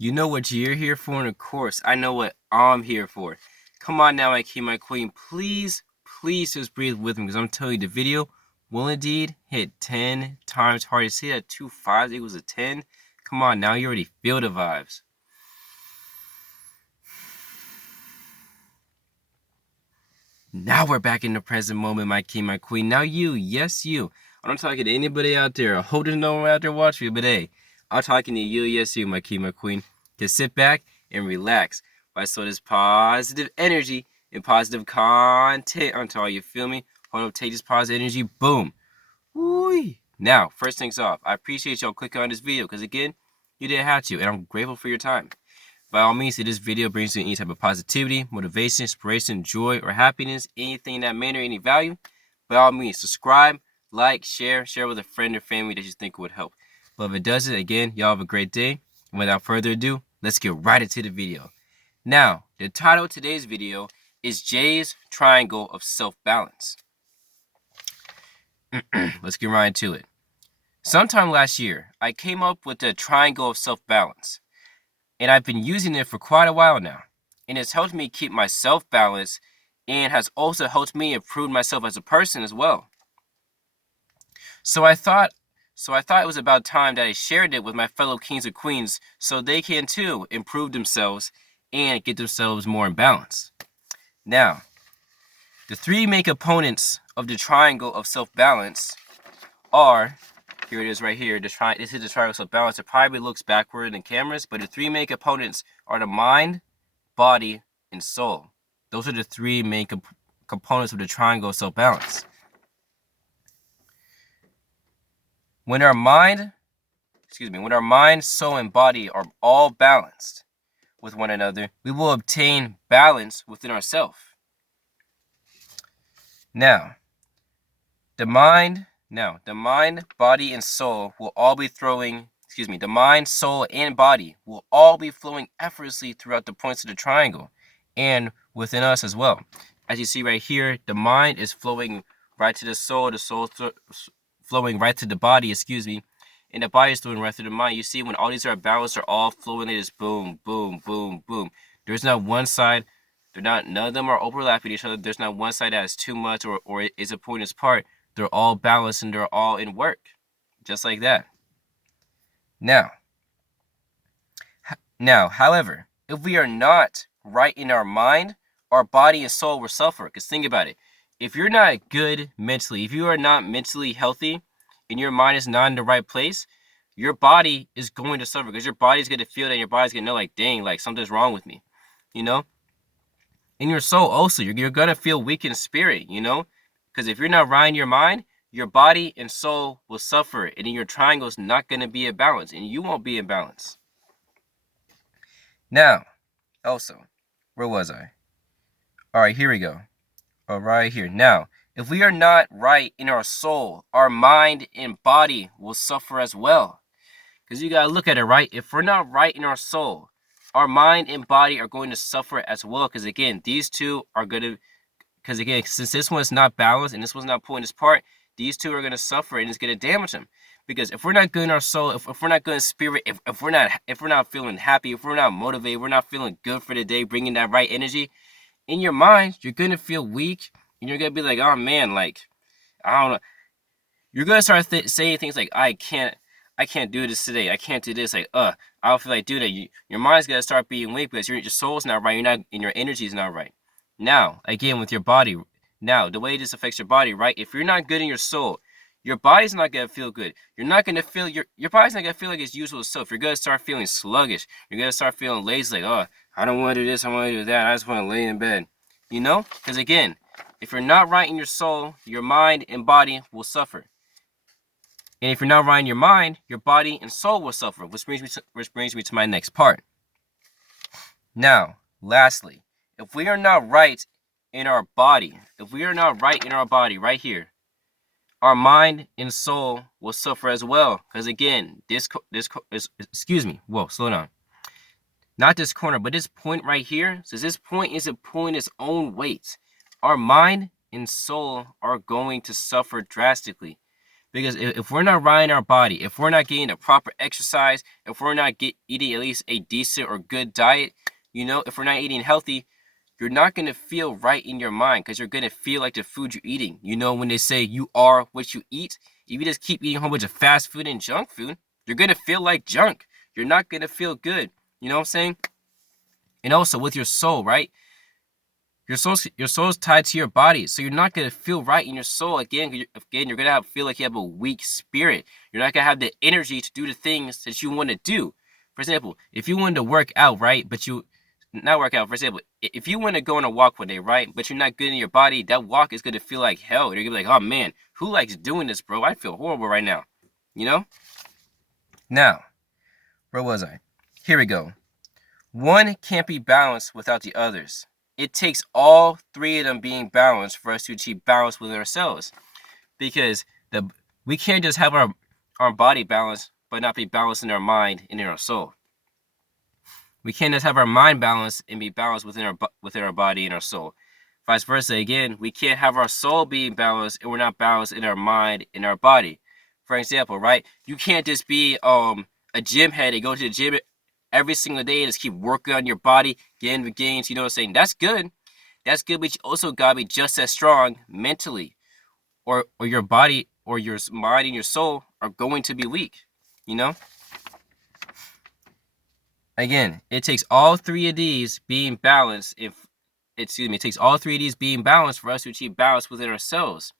You know what you're here for, and of course, I know what I'm here for. Come on now, my king, my queen. Please, please just breathe with me, because I'm telling you, the video will indeed hit 10 times harder. See that 2 5s equals a 10? Come on now, you already feel the vibes. Now we're back in the present moment, my king, my queen. Now you, yes you. I'm not talking to anybody out there. I hope there's no one out there watching me, but hey, I'm talking to you, yes you, my king, my queen. Just sit back and relax. I saw this positive energy and positive content onto all, you feel me? Hold up, take this positive energy, boom. Woo! Now, first things off, I appreciate y'all clicking on this video, because again, you didn't have to, and I'm grateful for your time. By all means, if this video brings you any type of positivity, motivation, inspiration, joy, or happiness, anything in that manner, any value, by all means, subscribe, like, share with a friend or family that you think would help. But if it doesn't, again, y'all have a great day. And without further ado, let's get right into the video. Now, the title of today's video is Jay's Triangle of Self-Balance. Let's get right into it. Sometime last year, I came up with the Triangle of Self-Balance, and I've been using it for quite a while now. And it's helped me keep myself balanced, and has also helped me improve myself as a person as well. So I thought it was about time that I shared it with my fellow kings and queens, so they can too improve themselves and get themselves more in balance. Now, the three main components of the Triangle of Self-Balance are, here it is right here, this is the Triangle of Self-Balance. It probably looks backward in cameras, but the three main components are the mind, body, and soul. Those are the three main components of the Triangle of Self-Balance. When our mind, soul, and body are all balanced with one another, we will obtain balance within ourselves. Now, the mind, body, and soul will all be the mind, soul, and body will all be flowing effortlessly throughout the points of the triangle and within us as well. As you see right here, the mind is flowing right to the soul flowing right to the body, and the body is flowing right to the mind. You see, when all these are balanced, they're all flowing, it is boom, boom, boom, boom. There's not one side, none of them are overlapping each other. There's not one side that is too much or is a pointless part. They're all balanced and they're all in work, just like that. Now, however, if we are not right in our mind, our body and soul will suffer. Because think about it. If you're not good mentally, if you are not mentally healthy and your mind is not in the right place, your body is going to suffer, because your body's going to feel that, your body's going to know, like, dang, like something's wrong with me, you know? In your soul also, you're going to feel weak in spirit, you know? Because if you're not right in your mind, your body and soul will suffer, and then your triangle is not going to be in balance, and you won't be in balance. Now, also, where was I? All right, here we go. All right, here. Now, if we are not right in our soul, our mind and body will suffer as well. Because you got to look at it, right? If we're not right in our soul, our mind and body are going to suffer as well. Because again, these two are going to, since this one is not balanced and this one's not pulling this part, these two are going to suffer, and it's going to damage them. Because if we're not good in our soul, if we're not good in spirit, if we're not feeling happy, if we're not motivated, we're not feeling good for the day, bringing that right energy, in your mind, you're going to feel weak, and you're going to be like, oh man, like, I don't know. You're going to start saying things like, I can't do this today. I can't do this. Like, I don't feel like doing that. Your mind's going to start being weak because your soul's not right. And your energy is not right. Now, again, with your body, the way this affects your body, right? If you're not good in your soul, your body's not going to feel good. You're not going to feel, your body's not going to feel like its usual self. You're going to start feeling sluggish. You're going to start feeling lazy, like, I don't want to do this, I want to do that, I just want to lay in bed. You know? Because again, if you're not right in your soul, your mind and body will suffer. And if you're not right in your mind, your body and soul will suffer, which brings me to my next part. Now, lastly, if we are not right in our body, right here, our mind and soul will suffer as well. Because again, slow down. Not this corner, but this point right here. So this point is a point its own weight. Our mind and soul are going to suffer drastically, Because if we're not right in our body, if we're not getting the proper exercise, if we're not eating at least a decent or good diet, you know, if we're not eating healthy, you're not going to feel right in your mind because you're going to feel like the food you're eating. You know, when they say you are what you eat, if you just keep eating a whole bunch of fast food and junk food, you're going to feel like junk. You're not going to feel good. You know what I'm saying? And also with your soul, right? Your soul's tied to your body, so you're not gonna feel right in your soul. Again, you're gonna feel like you have a weak spirit. You're not gonna have the energy to do the things that you want to do. For example, if you wanted to work out, right, but you not work out. For example, if you want to go on a walk one day, right, but you're not good in your body, that walk is gonna feel like hell. You're gonna be like, oh man, who likes doing this, bro? I feel horrible right now. You know? Now, where was I? Here we go. One can't be balanced without the others. It takes all three of them being balanced for us to achieve balance within ourselves. Because we can't just have our body balanced, but not be balanced in our mind and in our soul. We can't just have our mind balanced and be balanced within our body and our soul. Vice versa, again, we can't have our soul being balanced and we're not balanced in our mind and our body. For example, right? You can't just be a gym head and go to the gym every single day and just keep working on your body, getting the gains, you know what I'm saying? That's good. That's good, but you also gotta be just as strong mentally. Or your body or your mind and your soul are going to be weak, you know? Again, it takes all three of these being balanced it takes all three of these being balanced for us to achieve balance within ourselves.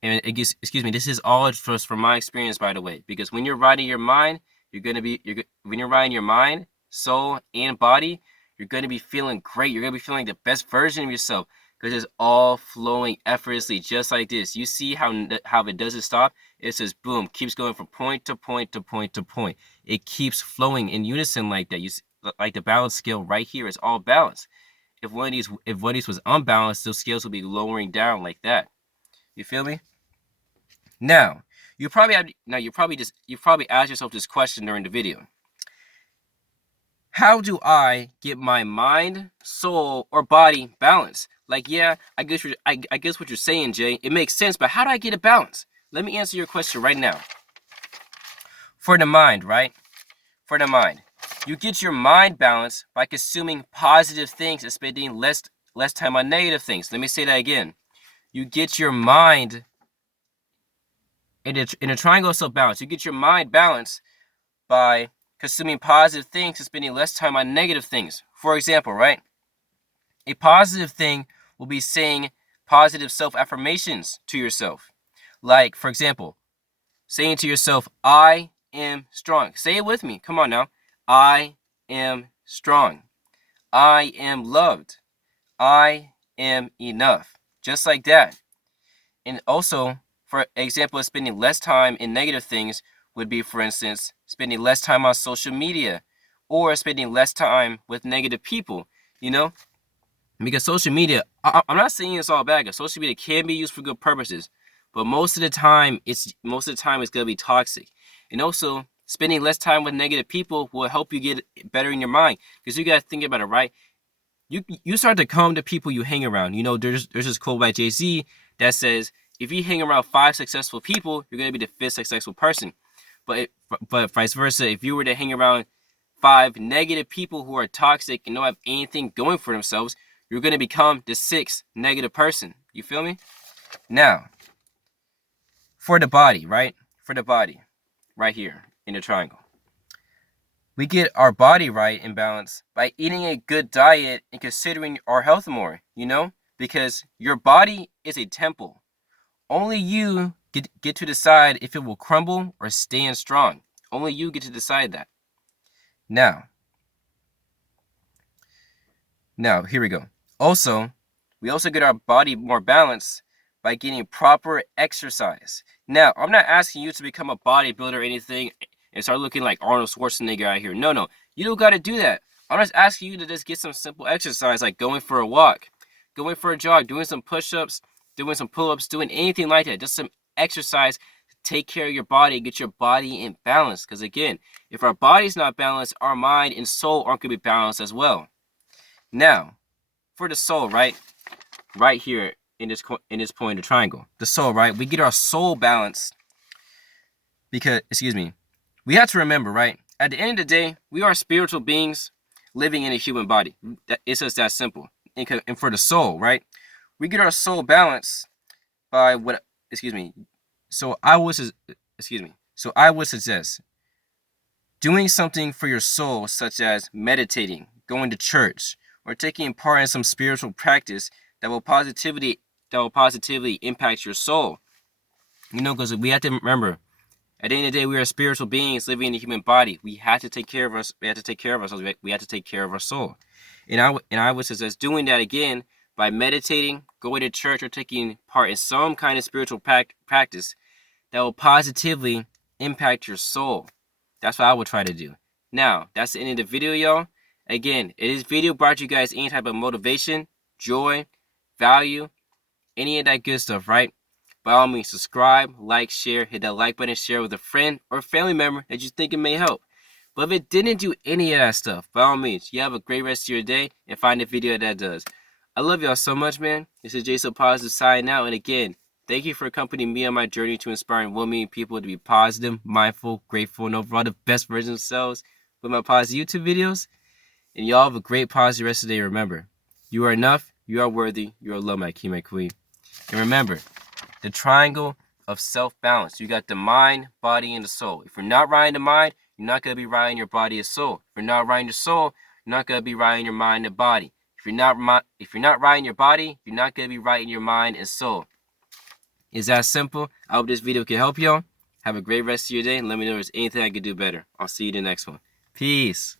And this is all just from my experience, by the way, because when you're riding your mind, when you're riding your mind, soul, and body, you're going to be feeling great. You're going to be feeling the best version of yourself because it's all flowing effortlessly, just like this. You see how it doesn't stop? It says, boom, keeps going from point to point to point to point. It keeps flowing in unison like that. You see, like the balance scale right here is all balanced. If one of these was unbalanced, those scales will be lowering down like that. You feel me? Now, you probably asked yourself this question during the video. How do I get my mind, soul, or body balanced? Like, yeah, I guess what you're saying, Jay, it makes sense, but how do I get it balanced? Let me answer your question right now. For the mind, right? For the mind, you get your mind balanced by consuming positive things and spending less time on negative things. Let me say that again. You get your mind in a triangle so balanced. You get your mind balanced by consuming positive things and spending less time on negative things. For example, right? A positive thing will be saying positive self-affirmations to yourself. Like, for example, saying to yourself, I am strong. Say it with me. Come on now. I am strong. I am loved. I am enough. Just like that. And also, for example, spending less time in negative things would be, for instance, spending less time on social media or spending less time with negative people, you know? Because social media, I'm not saying it's all bad, because social media can be used for good purposes, but most of the time it's going to be toxic. And also, spending less time with negative people will help you get better in your mind, because you got to think about it, right? You start to come to people you hang around. You know, there's this quote by Jay-Z that says, if you hang around 5 successful people, you're going to be the 5th successful person. But vice versa, if you were to hang around 5 negative people who are toxic and don't have anything going for themselves, you're going to become the 6th negative person. You feel me? Now, for the body, right? For the body, right here in the triangle. We get our body right and balanced by eating a good diet and considering our health more, you know? Because your body is a temple. Only you get to decide if it will crumble or stand strong. Only you get to decide that. Now, here we go. Also, we also get our body more balanced by getting proper exercise. Now, I'm not asking you to become a bodybuilder or anything and start looking like Arnold Schwarzenegger out here. No. You don't got to do that. I'm just asking you to just get some simple exercise, like going for a walk, going for a jog, doing some push-ups, doing some pull-ups, doing anything like that. Just some exercise to take care of your body, get your body in balance. Because again, if our body's not balanced, our mind and soul aren't going to be balanced as well. Now, for the soul, right here in this point of the triangle, the soul, right? We get our soul balanced Because, we have to remember, right? At the end of the day, we are spiritual beings living in a human body. It's just that simple. And for the soul, right? We get our soul balance by what, So I would, So I would suggest doing something for your soul, such as meditating, going to church, or taking part in some spiritual practice that will positively impact your soul. Because we have to remember, at the end of the day, we are spiritual beings living in a human body. We have to take care of us. We have to take care of ourselves. We have to take care of our soul. And I would suggest doing that again by meditating, going to church, or taking part in some kind of spiritual practice that will positively impact your soul. That's what I would try to do. Now, that's the end of the video, y'all. Again, this video brought you guys any type of motivation, joy, value, any of that good stuff, right? By all means, subscribe, like, share, hit that like button, share with a friend or family member that you think it may help. But if it didn't do any of that stuff, by all means, you have a great rest of your day and find a video that does. I love y'all so much, man. This is Jason Positive signing out. And again, thank you for accompanying me on my journey to inspiring 1 million people to be positive, mindful, grateful, and overall the best version of themselves with my positive YouTube videos. And y'all have a great positive rest of the day. Remember, you are enough, you are worthy, you are loved, my king, my queen. And remember, the triangle of self-balance. You got the mind, body, and the soul. If you're not right in the mind, you're not going to be right in your body and soul. If you're not right in your soul, you're not going to be right in your mind and body. If you're not right in your body, you're not going to be right in your mind and soul. It's that simple. I hope this video can help y'all. Have a great rest of your day, and let me know if there's anything I could do better. I'll see you in the next one. Peace.